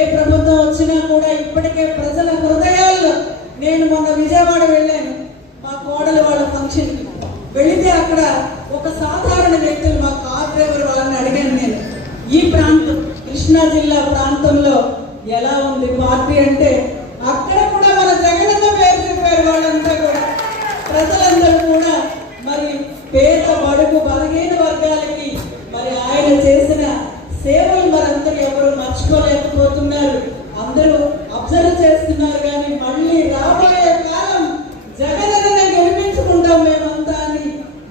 ఏ ప్రభుత్వం వచ్చినా కూడా ఇప్పటికే ప్రజల హృదయాల్లో నేను మొన్న విజయవాడ వెళ్ళాను. మా కోడలు వాళ్ళ ఫంక్షన్ వెళితే అక్కడ ఒక సాధారణ వ్యక్తులు మా కార్ డ్రైవర్ వాళ్ళని అడిగాను నేను. ఈ ప్రాంతం కృష్ణా జిల్లా ప్రాంతంలో ఎలా ఉంది? పార్టీ అంటే అక్కడ కూడా మన జగనన్న పేరు చెప్పారు వాళ్ళంతా కూడా. ప్రజలందరూ కూడా మరి పేద బడుగు బలహీన వర్గాలకి మరి ఆయన చేసిన సేవలు మరందరూ ఎవరు పోతున్నారు. అందరూ అబ్జర్వ్ చేస్తున్నారు కానీ మళ్ళీ రాబోయే కాలం జగన్ గెలిపించుకుంటాం మేమంతా అని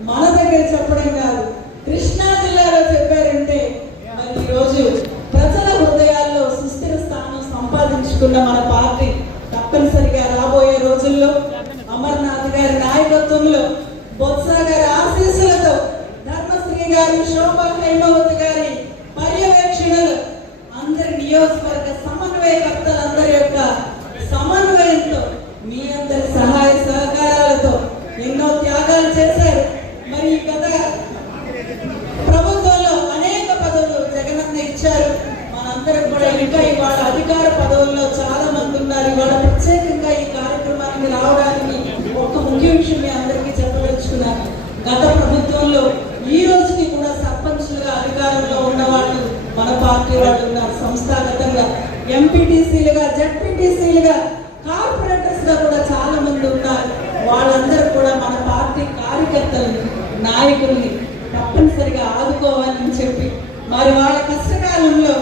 మన దగ్గర చెప్పడం కాదు. కృష్ణా జిల్లాలో చెప్పారంటే మరి ఈరోజు ప్రజల హృదయాల్లో సుస్థిర స్థానం సంపాదించుకున్న మన పార్టీ తప్పనిసరిగా రాబోయే రోజుల్లో అమర్నాథ్ గారి నాయకత్వంలో బొత్స గారి ఆశీస్సులతో ధర్మశ్రీ గారు శోభ హైమవతి గారి పర్యవేక్షణలు అందరి నియోజకవర్గ సమన్వయకర్తలందరి యొక్క సమన్వయంతో మీ అందరి సహాయ సహకారాలతో ఎన్నో త్యాగాలు చేశారు మరి ఈ గత ప్రభుత్వంలో అనేక పదవులు జగనన్న ఇచ్చారు మనందరం కూడా ఇంకా ఇవాళ అధికార పదవుల్లో చాలా మంది ఉన్నారు ఇవాళ ప్రత్యేకంగా ఈ కార్యక్రమానికి రావడానికి ఒక ముఖ్య విషయం మీ అందరికీ చెప్పదలుచుకున్నాను. గత ప్రభుత్వంలో ఈ రోజుకి కూడా సర్పంచులుగా అధికారంలో ఉన్న వాళ్ళు మన పార్టీ వాళ్ళు ఉన్నారు సంస్థాగతంగా ఎంపీటీసీలుగా జడ్పీటీసీలుగా కార్పొరేటర్స్గా కూడా చాలా మంది ఉన్నారు. వాళ్ళందరూ కూడా మన పార్టీ కార్యకర్తలని నాయకుల్ని తప్పనిసరిగా ఆదుకోవాలని చెప్పి మరి వాళ్ళ కష్టకాలంలో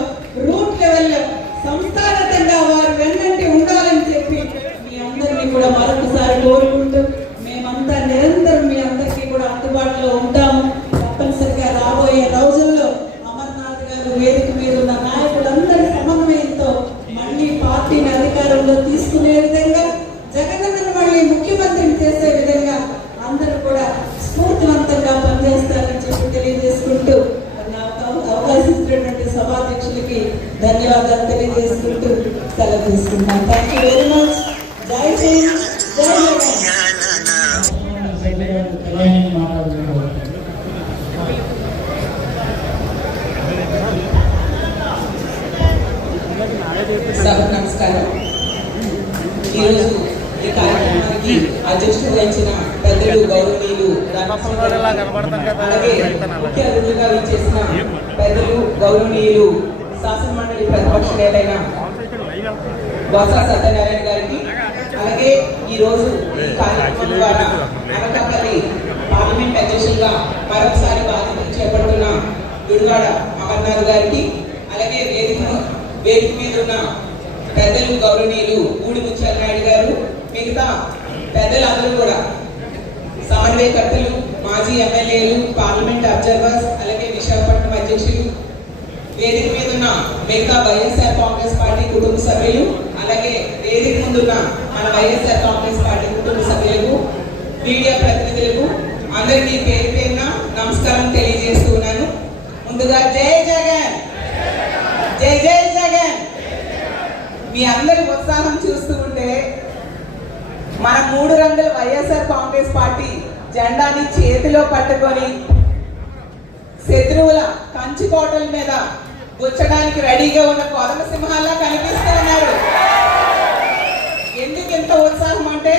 రూట్ లెవెల్లో సంస్థాగతంగా వారు వెన్నంటి ఉండాలని చెప్పి మీ అందరినీ కూడా మరొకసారి కోరు ధన్యవాదాలు తెలియజేసుకుంటూ సెలవు తీసుకుంటాం థ్యాంక్ యూ వెరీ మచ్ జై హింద్ జై సభకు నమస్కారం. ఈరోజు ఈ కార్యక్రమానికి వహించిన పెద్దలు గౌరవనీయులు అలాగే ముఖ్య అతిథులుగా విచ్చేసిన పెద్దలు గౌరవనీయులు శాసన మండలి ప్రతిపక్ష నేతైన బొత్స సత్యనారాయణ గారికి అలాగే ఈ రోజు ఈ కార్యక్రమం ద్వారా అనకాపల్లి పార్లమెంట్ అధ్యక్షులుగా మరొకసారి బాధ్యతలు చేపడుతున్న గుడివాడ అమర్నాథ్ గారికి అలాగే వేదిక వేదిక మీద ఉన్న పెద్దలు గౌరవనీయులు ఊడి నాయుడు గారు మిగతా పెద్దలందరూ కూడా సమన్వయకర్తలు మాజీ ఎమ్మెల్యేలు పార్లమెంట్ అబ్జర్వర్స్ అలాగే విశాఖపట్నం అధ్యక్షులు వేదిక మీద ఉన్న మిగతా వైఎస్ఆర్ కాంగ్రెస్ పార్టీ కుటుంబ సభ్యులు అలాగే వేదిక ముందున్న మన వైఎస్ఆర్ కాంగ్రెస్ పార్టీ కుటుంబ సభ్యులకు మీడియా ప్రతినిధులకు అందరికీ పేరు పేరున నమస్కారం తెలియజేస్తున్నాను ముందుగా జై జగన్! జై జై జగన్! మీ అందరి ఉత్సాహం చూస్తూ ఉంటే మన మూడు రంగుల వైఎస్ఆర్ కాంగ్రెస్ పార్టీ జెండాని చేతిలో పట్టుకొని శత్రువుల కంచుకోటల మీద గుచ్చడానికి రెడీగా ఉన్న కొదమ సింహాలా కనిపిస్తూ ఉన్నారు ఎందుకు ఇంత ఉత్సాహం అంటే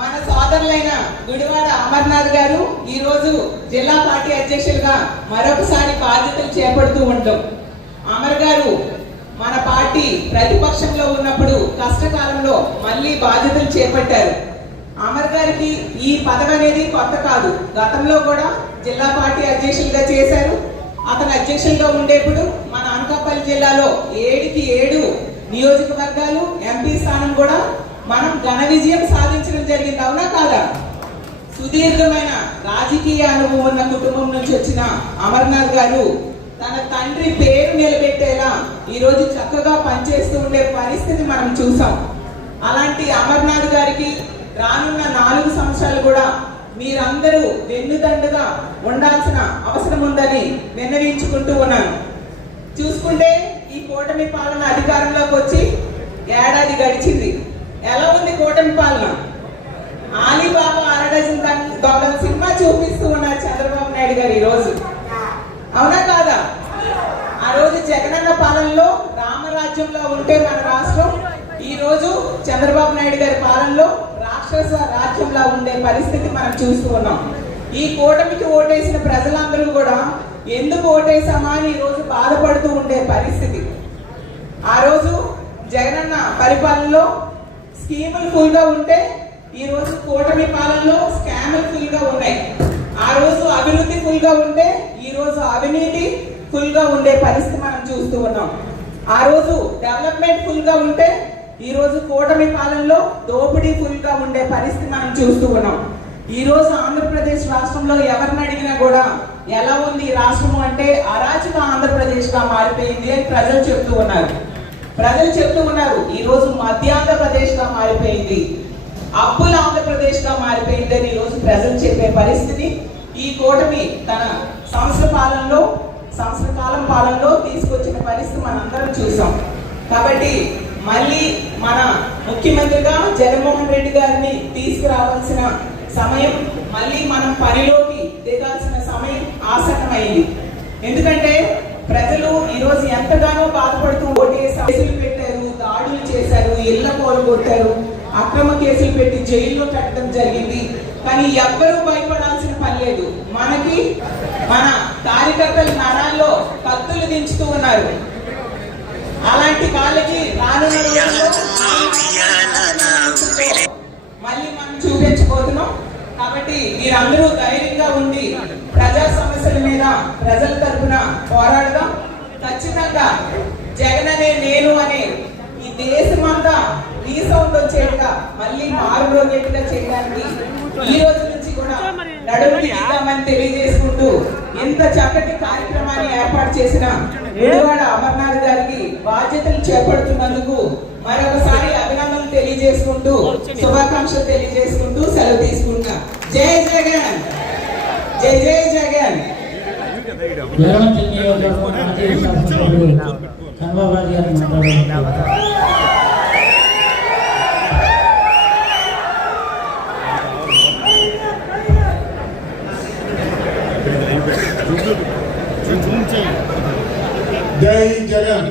మన సోదరులైన గుడివాడ అమర్నాథ్ గారు ఈరోజు జిల్లా పార్టీ అధ్యక్షులుగా మరొకసారి బాధ్యతలు చేపడుతూ ఉంటాం అమర్ గారు మన పార్టీ ప్రతిపక్షంలో ఉన్నప్పుడు కష్టకాలంలో మళ్ళీ బాధ్యతలు చేపట్టారు. అమర్ గారికి ఈ పదవి అనేది కొత్త కాదు. గతంలో కూడా జిల్లా పార్టీ అధ్యక్షులుగా చేశారు. అతను అధ్యక్షులుగా ఉండేప్పుడు మన అనకాపల్లి జిల్లాలో ఏడుకి ఏడు నియోజకవర్గాలు ఎంపీ స్థానం కూడా మనం ఘన విజయం సాధించడం జరిగింది. అవునా కాదా? సుదీర్ఘమైన రాజకీయ అనుభవం ఉన్న కుటుంబం నుంచి వచ్చిన అమర్నాథ్ గారు తన తండ్రి పేరు నిలబెట్టేలా ఈరోజు చక్కగా పనిచేస్తూ ఉండే పరిస్థితి మనం చూసాం. అలాంటి అమర్నాథ్ గారికి రానున్న నాలుగు సంవత్సరాలు కూడా మీరందరూ వెన్నుదండుగా ఉండాల్సిన అవసరం ఉందని విన్నవించుకుంటూ ఉన్నాను. చూసుకుంటే ఈ కూటమి పాలన అధికారంలోకి వచ్చి ఏడాది గడిచింది. ఎలా ఉంది కూటమి పాలన? ఆలీబాబా అరడజన్ దొంగల సినిమా చూపిస్తూ ఉన్నారు చంద్రబాబు నాయుడు గారు ఈ రోజు అవునా కాదా? ఆ రోజు జగనన్న పాలనలో రామరాజ్యంలో ఉంటే మన రాష్ట్రం ఈరోజు చంద్రబాబు నాయుడు గారి పాలనలో రాక్షస రాజ్యంలా ఉండే పరిస్థితి మనం చూస్తూ ఉన్నాం ఈ కూటమికి ఓటేసిన ప్రజలందరూ కూడా ఎందుకు ఓటేసామా అని ఈరోజు బాధపడుతూ ఉండే పరిస్థితి. ఆ రోజు జగనన్న పరిపాలనలో స్కీములు ఫుల్గా ఉంటే ఈరోజు కూటమి పాలనలో స్కాములు ఫుల్గా ఉన్నాయి. ఆ రోజు అభివృద్ధి ఫుల్గా ఉంటే ఈరోజు అవినీతి ఫుల్గా ఉండే పరిస్థితి మనం చూస్తూ ఉన్నాం. ఆ రోజు డెవలప్మెంట్ ఫుల్గా ఉంటే ఈరోజు కూటమి పాలనలో దోపిడీ ఫుల్గా ఉండే పరిస్థితి మనం చూస్తూ ఉన్నాం. ఈ రోజు ఆంధ్రప్రదేశ్ రాష్ట్రంలో ఎవరిని అడిగినా కూడా ఎలా ఉంది ఈ రాష్ట్రము అంటే అరాచక ఆంధ్రప్రదేశ్గా మారిపోయింది అని ప్రజలు చెప్తూ ఉన్నారు. ప్రజలు చెప్తూ ఉన్నారు ఈ రోజు గా మారిపోయింది. అప్పుల ఆంధ్రప్రదేశ్గా మారిపోయింది అని ఈ రోజు ప్రజలు చెప్పే పరిస్థితి ఈ కూటమి తన సంవత్సర పాలనలో సంవత్సర కాలం పాలనలో తీసుకొచ్చిన పరిస్థితి మనందరం చూసాం. కాబట్టి మళ్ళీ మన ముఖ్యమంత్రిగా జగన్మోహన్ రెడ్డి గారిని తీసుకురావాల్సిన సమయం మళ్ళీ మనం పనిలోకి దిగాల్సిన సమయం ఆసన్నమైంది. ఎందుకంటే ప్రజలు ఈరోజు ఎంతగానో బాధపడుతూ ఓటే కేసులు పెట్టారు దాడులు చేశారు ఇళ్ళ కొట్టారు అక్రమ కేసులు పెట్టి జైల్లో పెట్టడం జరిగింది. కానీ ఎవ్వరూ భయపడాల్సిన పని లేదు. మనకి మన కార్యకర్తల నరాల్లో కత్తులు దించుతూ ఉన్నారు. అలాంటి వాళ్ళకి రానున్న రోజుల్లో మళ్ళీ మనం చూపించబోతున్నాం. కాబట్టి మీరందరూ ధైర్యంగా ఉండి ప్రజా సమస్యల మీద ప్రజల తరపున పోరాడదాం. ఖచ్చితంగా జగన్ అనే నేను అనే ఈ దేశమంతా రీసౌండ్ వచ్చేట్టుగా మళ్ళీ మారుమోగేట్టుగా చేయడానికి ఈ రోజు నుంచి కూడా నడుము తెలియజేసుకుంటూ ఇంత చక్కటి కార్యక్రమాన్ని ఏర్పాటు చేసిన గుడివాడ అమర్నాథ్ గారికి బాధ్యతలు చేపడుతున్నందుకు మరొకసారి అభినందనలు తెలియజేసుకుంటూ శుభాకాంక్షలు తెలియజేసుకుంటూ సెలవు తీసుకుంటా జై జగన్! జై జై జగన్! చంద్రబాబు మాట్లాడారు జై జగన్.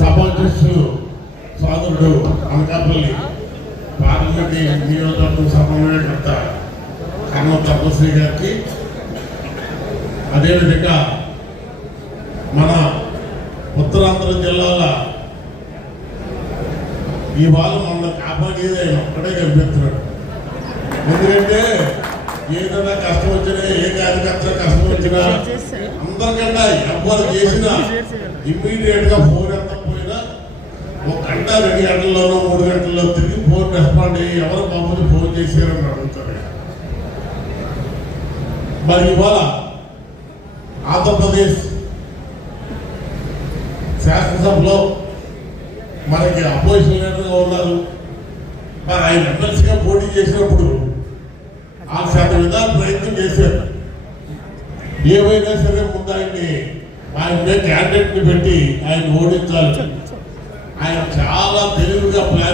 సభాధ్యక్షులు సోదరుడు అనకాపల్లి. పార్లమెంట్ నియోజకవర్గం సమన్వయకర్త కర్మ తపశ్రీ గారికి. అదేవిధంగా మన ఉత్తరాంధ్ర జిల్లాల వాళ్ళు మన కాపాడేది ఆయన ఒక్కడే కనిపిస్తున్నాడు ఎందుకంటే ఏదైనా కష్టం వచ్చినా ఏ కార్యకర్త కష్టం వచ్చినా అందరికన్నా ఎవరు చేసినా ఇమ్మీడియట్గా ఫోన్ ఎంత పోయినా ఒక గంట రెండు గంటల్లోనో మూడు గంటల్లో తిరిగి ఫోన్ రెస్పాండ్ అయ్యి ఎవరు మమ్మల్ని ఫోన్ చేశారని అడుగుతారు. మరి ఇవాళ ఆంధ్రప్రదేశ్ శాసనసభలో మనకి అపోజిషన్ లీడర్గా ఉన్నారు. మరి ఆయన ఎమ్మెల్సీగా పోటీ చేసినప్పుడు ఆ శాతం విధాలు ప్రయత్నం చేశారు. ఏమైనా సరే ముందు ఆయన్ని ఆయన క్యాండిడేట్ని పెట్టి ఆయన ఓడించాలి. ఆయన చాలా తెలివిగా ప్లాన్